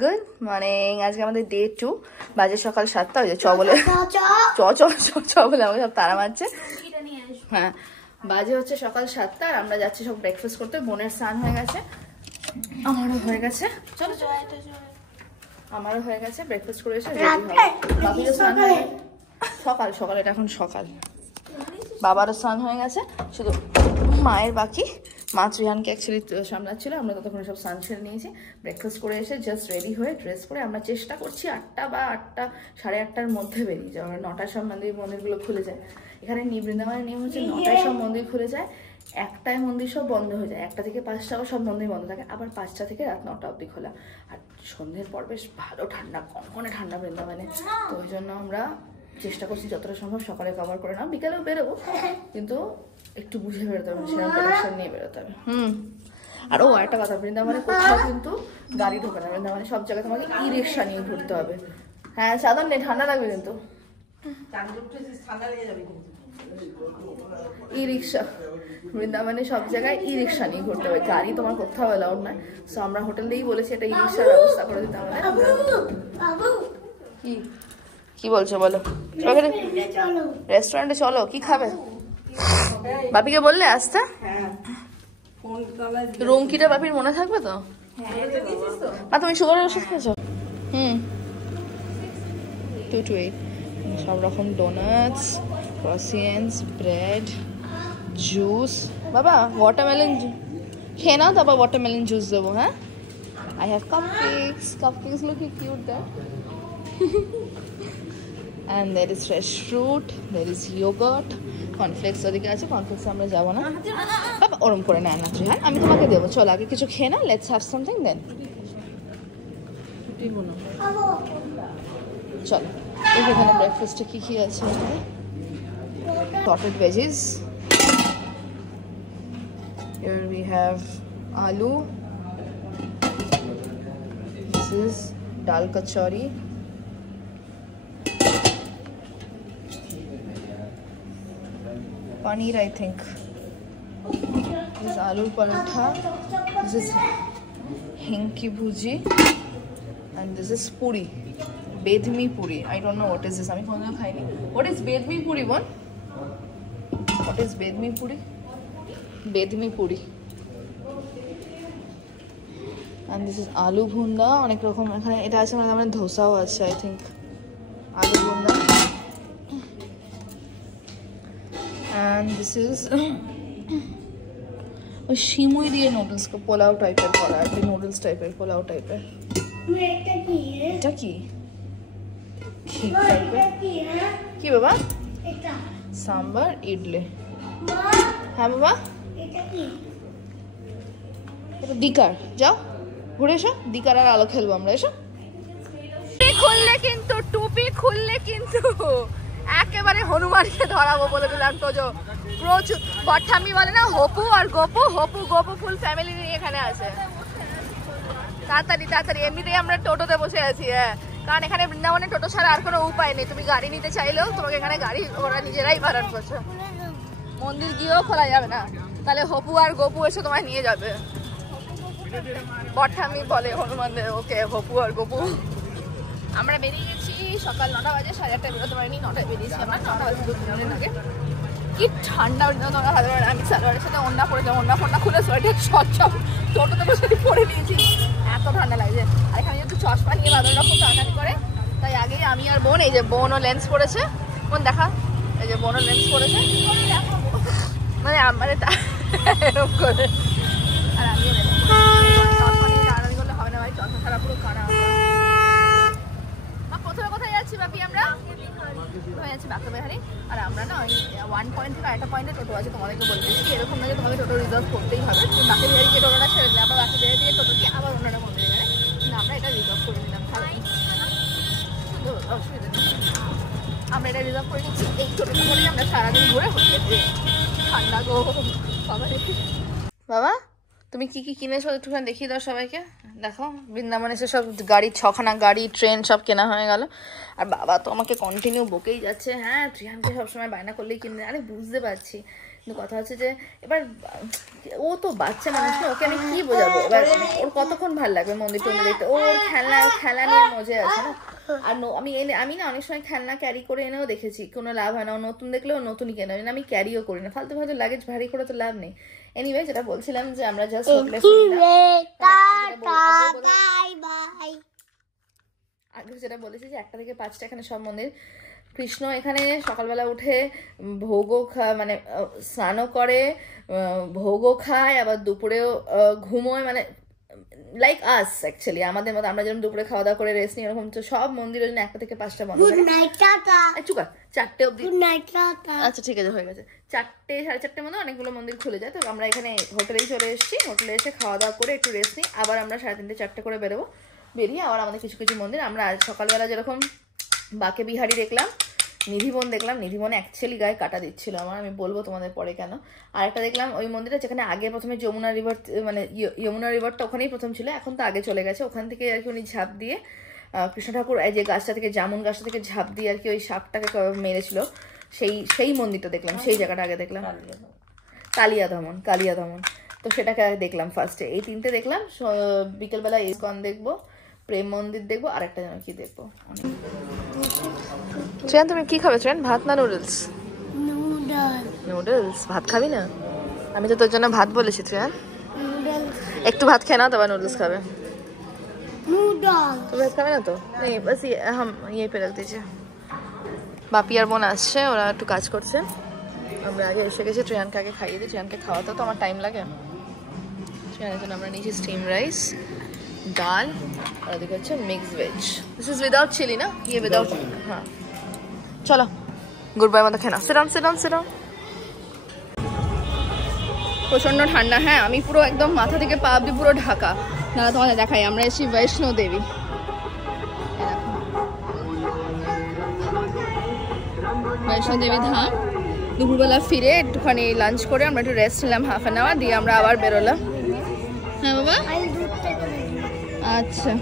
Good morning. আজকে আমাদের day 2, বাজে সকাল 7টা। ওই যে চ বলে চ বলে আমাকে সব তারা মারছে। হ্যাঁ, বাজে হচ্ছে সকাল 7টা আর আমরা যাচ্ছি সব ব্রেকফাস্ট করতে। বোনের স্নান হয়ে গেছে, আমারও হয়ে গেছে। চলো আমারও হয়ে গেছে, ব্রেকফাস্ট করে এসে বাপিরও স্নান হয়ে গেছে। সকাল এটা এখন সকাল। বাবারও স্নান হয়ে গেছে, শুধু মায়ের বাকি। মা ত্রিহানকে অ্যাকচুয়ালি সামলাচ্ছিল, আমরা ততক্ষণে সব স্নান সেরে নিয়েছি। ব্রেকফাস্ট করে এসে জাস্ট রেডি হয়ে ড্রেস করে আমরা চেষ্টা করছি 8টা বা 8টা সাড়ে 8টার মধ্যে বেরিয়ে যাওয়ার। 9টার সব মন্দিরগুলো খুলে যায়। এখানে বৃন্দাবনের নিয়ম হচ্ছে 9টায় সব মন্দির খুলে যায়, 1টায় মন্দির সব বন্ধ হয়ে যায়। 1টা থেকে 5টাও সব মন্দির বন্ধ থাকে, আবার 5টা থেকে রাত 9টা অবধি খোলা। আর সন্ধ্যের পর বেশ ভালো ঠান্ডা, কনকনে ঠান্ডা বৃন্দাবনে। তো ওই জন্য আমরা চেষ্টা করছি যতটা সম্ভব সকালে কভার করে নাও, বিকালেও বেরোবো, কিন্তু একটু বুঝে বেরোতে হবে, সেরকম প্রোটেকশন নিয়ে বেরোতে হবে। আর একটা কথা, বৃন্দাবনে কোথাও কিন্তু গাড়ি ঢোকে না। বৃন্দাবনে সব জায়গায় তোমাকে ই রিক্সা নিয়ে ঘুরতে হবে। হ্যাঁ, চাদর নেই, ঠান্ডা লাগবে কিন্তু। ই রিক্সা, বৃন্দাবনে সব জায়গায় ই রিক্সা নিয়ে ঘুরতে হবে, গাড়ি তোমার কোথাও অ্যালাউড নয়। সো আমরা হোটেলেই বলেছি একটা ই রিক্সার ব্যবস্থা করে দিতে হবে। কি বলছো বলো? রেস্টুরেন্টে চলো, কি খাবে? বাপিকে বললে আসতে? রুম কিটা বাপির মনে থাকবে তো? না, তুমি সুগারের ওষুধ খেয়েছো? 2 to 8 সব রকম ডোনাটস, ক্রসিয়েন্টস, ব্রেড, জুস। বাবা ওয়াটারমেলন খেয়ে নাও, তারপর ওয়াটারমেলন জুস দেবো। হ্যাঁ, I have cupcakes. Cupcakes look cute there. And there is fresh fruit, there is yogurt, cornflakes ওদিকে আছে। কর্নফ্লেক্স আমরা যাবো না বাবা, ওরম করে নেয় না তুই। হ্যাঁ, আমি তোমাকে দেবো, চল আগে কিছু খেয়ে না, লেটস হ্যাভ সামথিং দেন। চলো, এখানে ব্রেকফাস্টে কি আছে? Potted veggies. Here we have aloo. This is dal kachori. Paneer, I think. This is aloo paratha. This is hinki bhuji, and this is puri, bedmi puri. I don't know what is this. আমি কোনদিন খাইনি। What is bedmi puri, one? What is bedmi puri? Bedmi puri. And this is aloo bhunda. অনেক রকম এখানে এটা আছে, মানে ধোসাও আছে, I think. aloo bhunda. And this is ওই সিমুই দিয়ে নুডলস, পোলাও টাইপের করা, একটা নুডলস টাইপের, পোলাও টাইপের। এটা কি কি বাবা? সাম্বার ইডলি। হ্যাঁ বাবা, এটা দিকার। যাও ঘুরে এসো, দিকার আর আলো খেলবো আমরা। এসো। টুপি খুললে কিন্তু একেবারে হনুমানকে ধরাবো বলে দিলাম। তো প্রচুর বটঠামি বলে না, হপু আর গোপু ফুল ফ্যামিলি নিয়ে এখানে আছে। তাড়াতাড়ি এমনিতেই আমরা টোটোতে বসে আছি। হ্যাঁ, কারণ এখানে বৃন্দাবনে টোটো ছাড়া আর কোনো উপায় নেই। তুমি গাড়ি নিতে চাইলেও তোমাকে এখানে গাড়ি ওরা নিজেরাই ভাড়া করছে। মন্দির গিয়েও খোলা যাবে না, তাহলে হপু আর গোপু এসে তোমায় নিয়ে যাবে। বটঠামি বলে হনুমানদের, ওকে হপু আর গোপু। আমরা বেরিয়ে গেছি সকাল 9টা বাজে, 8:30 বেরোতে পারিনি, 9টায় বেরিয়েছি আমরা। 9টা বাজে 2 মিনিট আগে। কি ঠান্ডা! আমি সালোয়ারের সাথে ওড়না পরে যাবো, ওড়না খুলে সোয়েটার সব টোটোতে বসে পরে নিয়েছি, এত ঠান্ডা লাগছে। আর এখানে যেহেতু চশমা নিয়ে বাদলরা খুব টানাটানি করে, তাই আগেই আমি আর বোন, এই যে বোনও লেন্স পড়েছে, বোন দেখা, এই যে বোনও লেন্স পড়েছে, মানে আমার এটা এরকম করে। আর আমি চশমা নিয়ে টানাটানি করলে হবে না ভাই, চশমা ছাড়া পুরো কানা। প্রথমে কোথায় যাচ্ছি বাপি? আমরা যাচ্ছি বাঁকড়াবাড়ি। আর আমরা না ওই 1 পয়েন্ট থেকে একটা পয়েন্টে টোটো আছে, তোমাদেরকে বলে দিচ্ছি। এরকম না যে তোমাকে টোটো রিজার্ভ করতেই হবে, তুমি বাঁকড়াবাড়ি গিয়ে টোটোটা ছেড়ে দিলে, আবার বাঁকড়াবাড়ি দিয়ে টোটো দিয়ে আবার অন্যটা মন্দিরে গেলে। কিন্তু আমরা এটা রিজার্ভ করে নিলাম, অসুবিধা নেই। আমরা এটা রিজার্ভ করে নিচ্ছি, এই টোটোটা করে আমরা সারাদিন ঘুরে হচ্ছে ঠান্ডা গো বাবা। তুমি কি কিনেছো একটুখানি দেখিয়ে দাও সবাইকে। দেখো, বৃন্দাবনে এসে সব গাড়ি, 6খানা গাড়ি, ট্রেন সব কেনা হয়ে গেল। আর বাবা তো আমাকে কন্টিনিউ বকেই যাচ্ছে, হ্যাঁ ত্রিহানকে সবসময় বায়না করলেই কিনে। আরে বুঝতে পারছি, কিন্তু কথা হচ্ছে যে এবার ও তো বাচ্চা মানুষ না, ওকে আমি কি বোঝাবো, এবার ওর কতক্ষণ ভালো লাগবে মন্দির টন্দির দেখতে, ওর খেলা নিয়ে মজা আছে না। আর আমি না অনেক সময় খেলনা ক্যারি করে এনেও দেখেছি, কোনো লাভ হয় না, ও নতুন দেখলেও নতুনই কেনে, আমি ক্যারিও করি না, ফালতু ফালতু লাগেজ ভারী করে তো লাভ নেই। এনিওয়ে যেটা বলছিলাম যে আমরা জাস্ট হোটেলে আগে যেটা বলেছি যে 1টা থেকে 5টা এখানে সব মন্দির। কৃষ্ণ এখানে সকালবেলা উঠে ভোগও মানে স্নানও করে, ভোগও খায়, আবার দুপুরেও ঘুমোয়, মানে লাইক আস অ্যাকচুয়ালি আমাদের মতো, আমরা যেরকম দুপুরে খাওয়া দাওয়া করে রেস্ট নিই এরকম। তো সব মন্দিরের জন্য 1টা থেকে 5টা বন্ধ থাকে। 4টে অব্দি। আচ্ছা ঠিক আছে, হয়ে গেছে। 4টে 4:30 মতো অনেকগুলো মন্দির খুলে যায়। তো আমরা এখানে হোটেলেই চলে এসেছি, হোটেলে এসে খাওয়া দাওয়া করে একটু রেস্ট নিই, আবার আমরা 3:30 4টে করে বেরোবো। বেরিয়ে আবার আমাদের কিছু কিছু মন্দির, আমরা আজ সকালবেলা যেরকম বাকে বিহারি দেখলাম, নিধিবন দেখলাম। নিধিবনে অ্যাকচুয়ালি গায়ে কাটা দিচ্ছিল আমার, আমি বলবো তোমাদের পরে কেন। আর একটা দেখলাম ওই মন্দিরে যেখানে আগে প্রথমে যমুনা রিভার, মানে যমুনা রিভারটা ওখানেই প্রথম ছিল, এখন তো আগে চলে গেছে। ওখান থেকে আর কি উনি ঝাঁপ দিয়ে কৃষ্ণ ঠাকুর এই যে গাছটা থেকে, জামুন গাছটা থেকে ঝাঁপ দিয়ে আর কি ওই সাপটাকে মেরেছিল, সেই মন্দিরটা দেখলাম, সেই জায়গাটা আগে দেখলাম। কালিয়া দমন। তো সেটাকে দেখলাম ফার্স্টে। এই 3টে দেখলাম। বিকেলবেলা ইসকন দেখবো, প্রেম মন্দির দেখবো, আর একটা যেন কি দেখবো। ট্রেন তুমি কি খাবে? ট্রেন ভাত না নুডলস? নুডলস। ভাত খাবি না? আমি তো তোর জন্য ভাত বলেছি। ট্রেন একটু ভাত খেয়ে নাও, তারপর নুডলস খাবে। তো ভাত খাবে না তো? নেই, বাস ইয়ে পে রাখ দিয়েছে। বাপি আর বোন আসছে, ওরা একটু কাজ করছে। আমরা আগে এসে গেছি, ট্রেনকে আগে খাইয়ে দিই। ট্রেনকে খাওয়াতে তো আমার টাইম লাগে। ট্রেনের জন্য আমরা নিয়েছি স্টিম রাইস, ডাল, আর ওদিকে হচ্ছে mix veg. This is without chilli না? ইয়ে উইদাউট। হ্যাঁ চলো গুড বাই মতো খেয়ে নাও। সিরাম। প্রচণ্ড ঠান্ডা। হ্যাঁ আমি পুরো একদম মাথা থেকে পা অব্দি পুরো ঢাকা। না তোমাদের দেখাই, আমরা এসেছি বৈষ্ণো দেবী। বৈষ্ণো দেবী ধাম। দুপুরবেলা ফিরে একটুখানি লাঞ্চ করে আমরা একটু রেস্ট নিলাম, হাফ অ্যান আওয়ার, দিয়ে আমরা আবার বেরোলাম। হ্যাঁ বাবা, আচ্ছা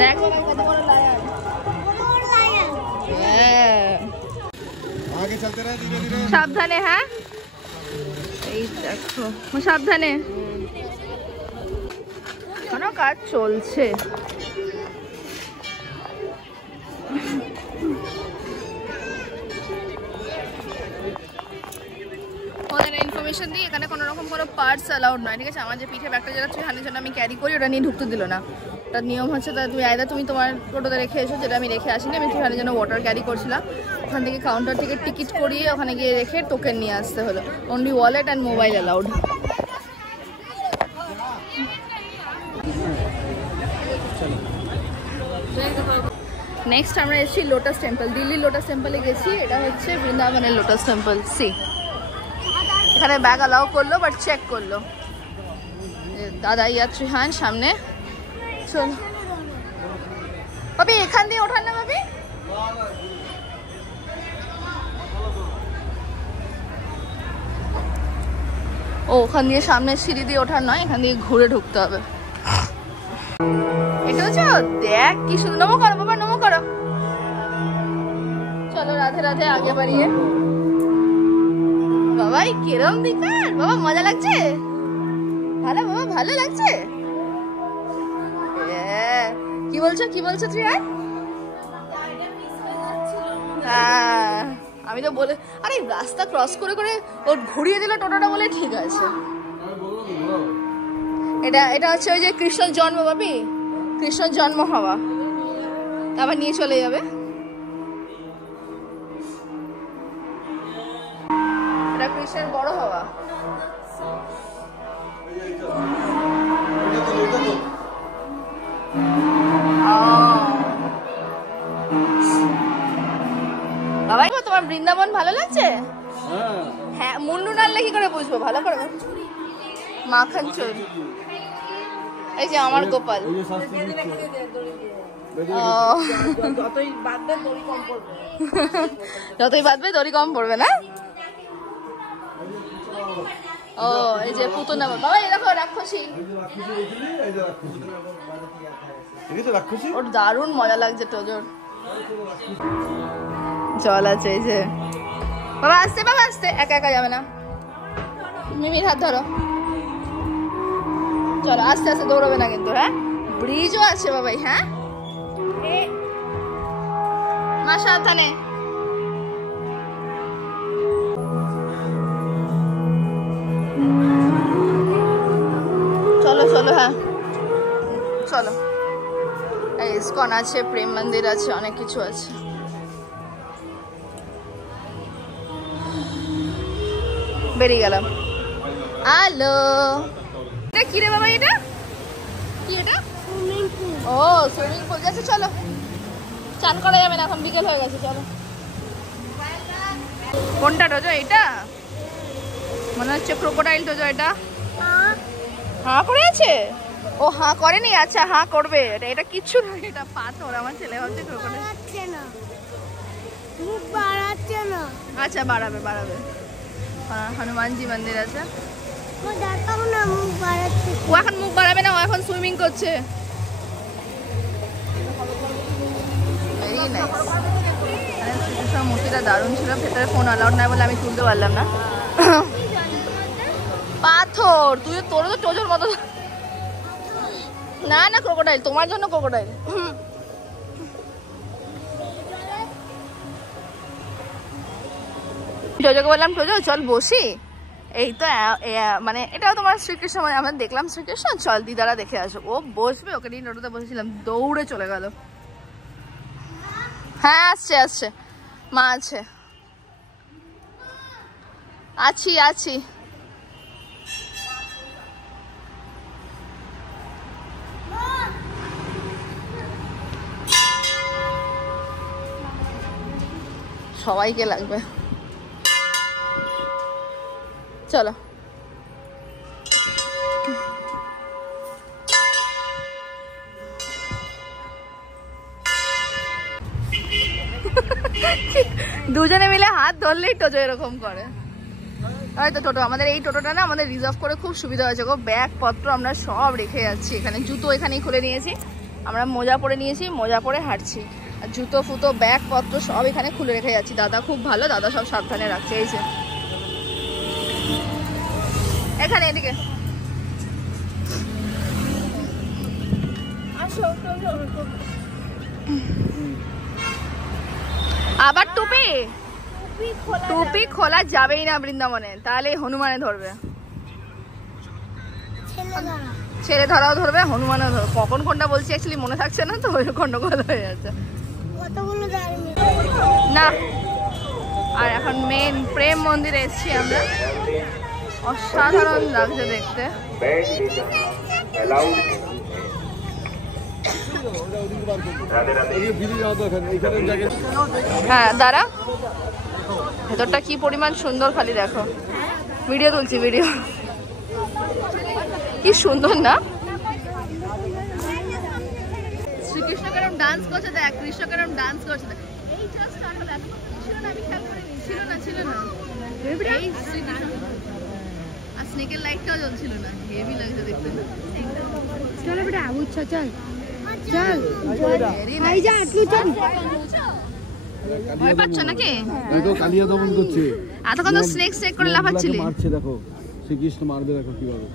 দেখ বাবা কত বড় লায়ন। সাবধানে। হ্যাঁ এই দেখো, সাবধানে, কোনো কাজ চলছে। ওদের ইনফরমেশন দিই এখানে কোনো রকম কোনো পার্টস অ্যালাউড নয়, ঠিক আছে? আমার যে পিঠে ব্যাগটা যেটা হানির জন্য আমি ক্যারি করি, ওটা নিয়ে ঢুকতে দিল না। তার নিয়ম হচ্ছে তুমি তোমার টোটোতে রেখে এসো, যেটা আমি রেখে আসিনি। আমি হানির জন্য ওয়াটার ক্যারি করছিলাম, ওখান থেকে কাউন্টার থেকে টিকিট করিয়ে ওখানে গিয়ে রেখে টোকেন নিয়ে আসতে হলো। Only wallet and mobile allowed. Next আমরা এসেছি লোটাস টেম্পল। দিল্লির লোটাস টেম্পলে গেছি, এটা হচ্ছে বৃন্দাবনের লোটাস টেম্পল। এখানে ব্যাগ অ্যালাউ করলো, বাট চেক করলো। দাদা ইয়াত্রীহান সামনে। চল ভাবি, এখান দিয়ে ওঠান না ভাবি। ও ওখান দিয়ে সামনে সিঁড়ি দিয়ে ওঠার নয়, এখান দিয়ে ঘুরে ঢুকতে হবে। এটা হচ্ছে দেখ কি সুন্দর। নমো করো বাবা, নমো করো। চলো রাধে রাধে আগে বাড়িয়ে। বাবাই কিরম দিকার বাবা, মজা লাগছে? ভালো বাবা, ভালো লাগছে? কি বলছো তুই? হ্যাঁ আমি তো বলে, আরে রাস্তা ক্রস করে করে ও ঘুরিয়ে দিল টোটোটা বলে ঠিক আছে। এটা হচ্ছে ওই যে কৃষ্ণর জন্ম বাবি, কৃষ্ণর জন্ম হওয়া, আবার নিয়ে চলে যাবে। এটা কৃষ্ণের বড় হওয়া। বাবাই তোমার বৃন্দাবন ভালো লাগছে? হ্যাঁ মুন্ডু নাড়লে কি করে বুঝবো? ভালো করে মাখন চোর। এই যে আমার গোপাল। যতই বাঁধবে দড়ি কম পড়বে না? ও এই যে পুতুনা বাবা, এই দেখো রাক্ষসী। ওর দারুণ মজা লাগছে। টোজোর জল আছে এই যে। বাবা আসতে, একা একা যাবে না। মিমির হাত ধরো, চলো আস্তে আস্তে, দৌড়বে না কিন্তু। হ্যাঁ, ব্রিজও আছে বাবাই। হ্যাঁ, মা সাবধানে। চলো চলো, হ্যাঁ চলো। ইসকন আছে, প্রেম মন্দির আছে, অনেক কিছু আছে। বেরিয়ে গেলাম। হ্যালো, এটা কি রে বাবা? এটা কি? এটা ও সুইমিং পুল যাচ্ছে। চলো, চান করা যাবে না এখন, বিকেল হয়ে গেছে। চলো। কোনটা টোজো? এটা মনে হচ্ছে ক্রোকোডাইল টোজো। এটা হাঁ করে আছে। ও হাঁ করেনি, আচ্ছা হাঁ করবে। এটা কিচ্ছু না, এটা পাথর। আমার ছেলে ভাবছে ক্রোকোডাইল। আচ্ছা বাড়াবে। হনুমানজি মন্দির আছে। ও এখন মুখ বাড়াবে না, ও এখন সুইমিং করছে। মূর্তিটা দারুণ ছিল। ভেতরে ফোন অ্যালাউড নাই বলে আমি তুলতে পারলাম না। পাথর, তোর তো টোজোর মতো। না না, ক্রোকোডাইল, তোমার জন্য ক্রোকোডাইল। টোজোকে বললাম, টোজো চল বসি। এই তো মানে এটাও তোমার শ্রীকৃষ্ণ, মানে আমরা দেখলাম শ্রীকৃষ্ণ, চল দিদারা দেখে আসো। ও বসবে, ওকে নিয়ে টোটোতে বসেছিলাম, দৌড়ে চলে গেল। হ্যাঁ আসছে, মা আছে। আছি। সবাইকে লাগবে। চলো। দুজনে মিলে হাত ধরলেই টোটো এরকম করে। হয়তো টোটো, আমাদের এই টোটোটা না আমাদের রিজার্ভ করে খুব সুবিধা হয়েছে গো। ব্যাগ পত্র আমরা সব রেখে যাচ্ছি এখানে। জুতো এখানেই খুলে নিয়েছি আমরা, মোজা পরে নিয়েছি, মোজা পরে হাঁটছি। আর জুতো ফুতো ব্যাগ পত্র সব এখানে খুলে রেখে যাচ্ছি। দাদা খুব ভালো, দাদা সব সাবধানে রাখছে। এই যে এখানে, এদিকে আবার টুপি খোলা যাবেই না বৃন্দাবনে, তাহলে হনুমানে ধরবে। ছেলে ধরাও ধরবে, হনুমানও ধরবে। কখন কোনটা বলছি অ্যাকচুয়ালি মনে থাকছে না, তো গন্ডগোল হয়ে যাচ্ছে না। আর এখন মেন প্রেম মন্দিরে এসেছি আমরা। অসাধারণ লাগছে দেখতে। হ্যাঁ দাঁড়া, ভেতরটা কি পরিমাণ সুন্দর, খালি দেখো। ভিডিও তুলছি, ভিডিও। কি সুন্দর না? শ্রীকৃষ্ণ কেরম ডান্স করছে দেখ, কৃষ্ণ কেরম ডান্স করছে দেখ। এই জাস্ট ছিল না, আমি খেয়াল করিনি। ছিল না এই শ্রীকৃষ্ণ। আর স্নেকের লাইটটাও জ্বলছিল না। হেভি লাগছে দেখতে না? চলো বেটা, আচ্ছা চল এই যা আটলু চল। ভয় পাচ্ছ নাকি? দেখো কালিয়া দমন করছে। এতক্ষণ তো স্নেক করে লাফাচ্ছিলি। মারছে দেখো, শ্রীকৃষ্ণ মারবে দেখো কিভাবে।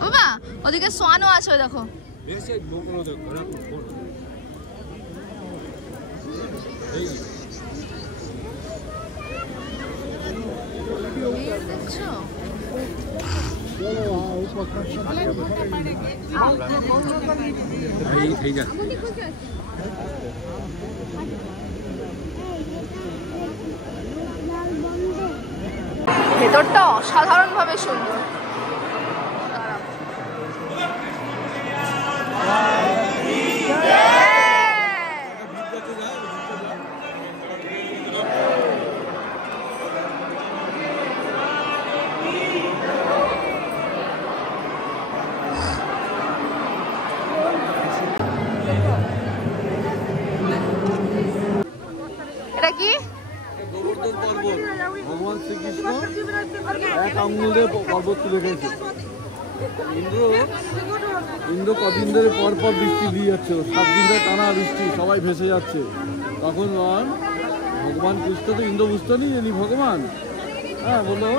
বাবা ওদিকে সোয়ানও আছে, ওই দেখো। দেখছো? ভেতরটা অসাধারণ ভাবে সুন্দর। এটা কি? ভগবান শ্রীকৃষ্ণ এক আঙ্গুলে পর্বত তুলে গেছে। ইন্দ্র কদিন ধরে পর পর বৃষ্টি দিয়ে যাচ্ছে, 7 দিন ধরে টানা বৃষ্টি, সবাই ভেসে যাচ্ছে। তখন ভগবান কৃষ্ণ তো ইন্দ্র বুঝতে নি ইনি ভগবান। হ্যাঁ বললো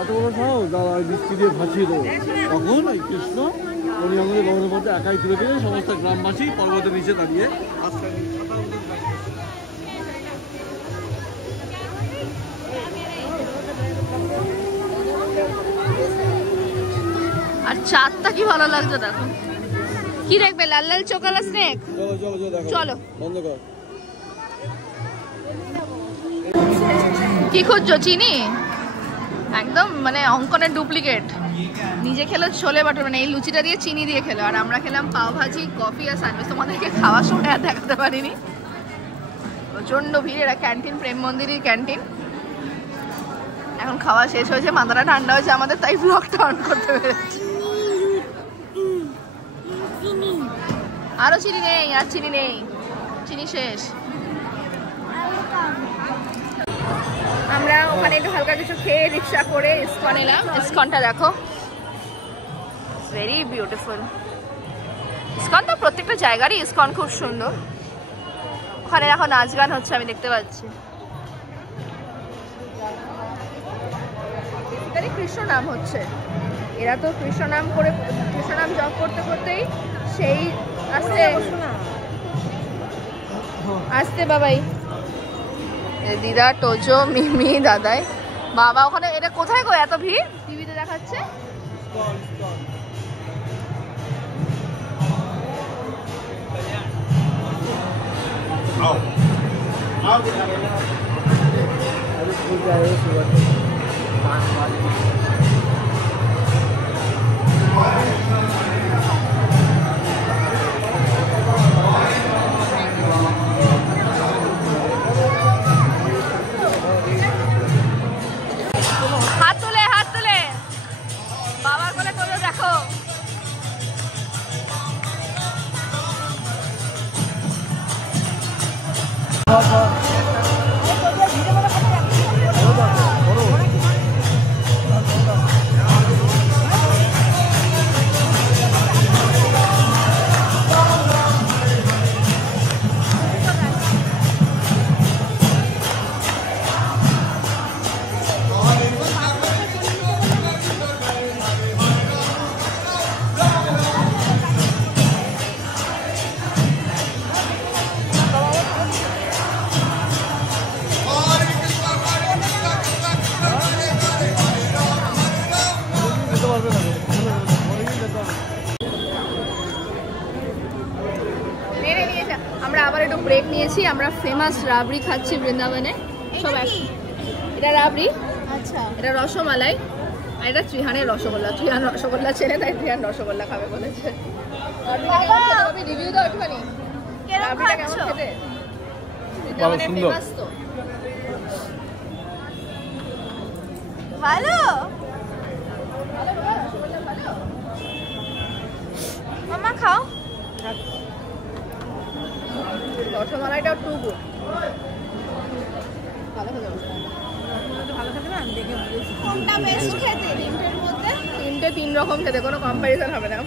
এত বড় সাহস দাদা বৃষ্টি দিয়ে ভাসিয়ে দেবো। তখন ওই কৃষ্ণ উনি আমাদের গগনের মধ্যে একাই তুলে দিলেন, সমস্ত গ্রামবাসী পর্বতের নিচে দাঁড়িয়ে আর চাঁদটা কি ভালো লাগছে দেখো। কি দেখবে? লাল লাল চোকালা স্নেক। চলো চলো চলো দেখো, চলো বন্ধ কর। কি খুঁজছো? চিনি একদম মানে অঙ্কনের ডুপ্লিকেট। নিজে খেলো ছোলে বাটার, মানে এই লুচিটা দিয়ে চিনি দিয়ে খেলো, আর আমরা খেলাম পাও ভাজি, কফি আর স্যান্ডউইচ। তোমাদেরকে খাওয়ার সময় আর দেখাতে পারিনি, প্রচন্ড ভিড়। এরা ক্যান্টিন, প্রেম মন্দিরের ক্যান্টিন। এখন খাওয়া শেষ হয়েছে, মাথাটা ঠান্ডা হয়েছে আমাদের, তাই ব্লগটা অন করতে পেরেছি। আরো চিনি নেই, আর চিনি নেই, চিনি শেষ। আমরা ওখানে একটু হালকা কিছু খেয়ে রিক্সা করে ইসকন এলাম। ইসকনটা দেখো, ভেরি বিউটিফুল। ইসকন তো প্রত্যেকটা জায়গারই ইসকন খুব সুন্দর। ওখানে এখন নাচ গান হচ্ছে, আমি দেখতে পাচ্ছি। কৃষ্ণ নাম হচ্ছে, এরা তো কৃষ্ণ নাম করে, কৃষ্ণ নাম জপ করতে করতেই সেই আস্তে আস্তে বাবাই, দিদা, টোজো, মিমি, দাদাই, বাবা। ওখানে এটা কোথায় গো এত ভিড়? টিভিতে দেখাচ্ছে। হাত তুলে, হাত তুলে, বাবার কোলে তোলো দেখো। আমরা আবার একটু ব্রেক নিয়েছি, আমরা ফেমাস রাবড়ি খাচ্ছি বৃন্দাবনে। সব এটা রাবড়ি, আচ্ছা এটা রসমালাই, আর এটা ত্রিহানের রসগোল্লা। ত্রিহান রসগোল্লা চেনে, তাই ত্রিহান রসগোল্লা খাবে বলেছে। রিভিউ দাও একটুখানি, রাবড়িটা কেমন খেতে? বৃন্দাবনে ফেমাস তো। ভালো মামা খাও। রসমালাইটাও টু গুড, ভালো খেতে না দেখে বুঝেছি কোনটা বেস্ট খেতে। তিনটের মধ্যে তিনটে তিন রকম খেতে, কোনো কম্পারিজন হবে না।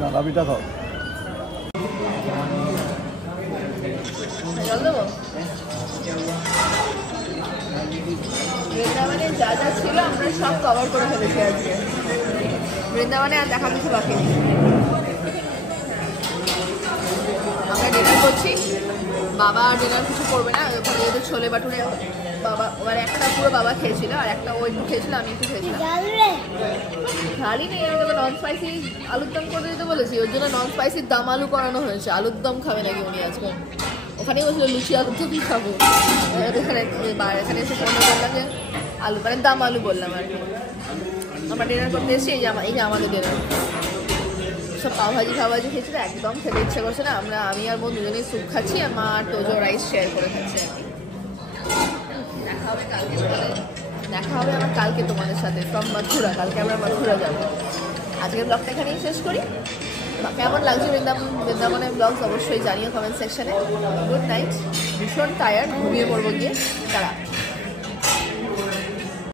না রাবিটা খাও। জল দেবো। বৃন্দাবনে যা যা ছিল আমরা সব কভার করে ফেলেছি আজকে। বৃন্দাবনে আর দেখা কিছু বাকি নেই। আমরা ডিনার করছি, বাবা ডিনার কিছু করবে না, ওখানে যেহেতু ছোলে বাটুরে বাবা, মানে একটা পুরো বাবা খেয়েছিল, আর একটা ও একটু খেয়েছিল, আমি একটু খেয়েছিলাম। ঝালই নেই, আমি তোকে নন স্পাইসি আলুর দম করে দিতে বলেছি, ওর জন্য নন স্পাইসির দাম আলু করানো হয়েছে। আলুর দম খাবে নাকি উনি আজকে? ওখানেই বলছিল লুচি আলুর দমই খাবো। এখানে এখানে এসে ফোনে বললাম যে আলু, মানে দাম আলু বললাম আর কি। আমরা ডিনার করতে এসেছি, এই যে আমাদের ডিনার। সব পাওভাজি ফাওভাজি খেয়েছিল, একদম খেতে ইচ্ছে করছে না। আমি আর বোন দুজনেই স্যুপ খাচ্ছি, আর মা আর টোজো রাইস শেয়ার করে খাচ্ছে আর কি। দেখা হবে কালকে সকালে, দেখা হবে আমার কালকে তোমাদের সাথে ফ্রম মথুরা। কালকে আমরা মথুরা যাবো। আজকের ব্লগটা এখানেই শেষ করি। কেমন লাগছে বৃন্দাবনের ব্লগস অবশ্যই জানিও কমেন্ট সেকশনে। গুড নাইট, ভীষণ টায়ার্ড, ঘুমিয়ে পড়বো গিয়ে। তারা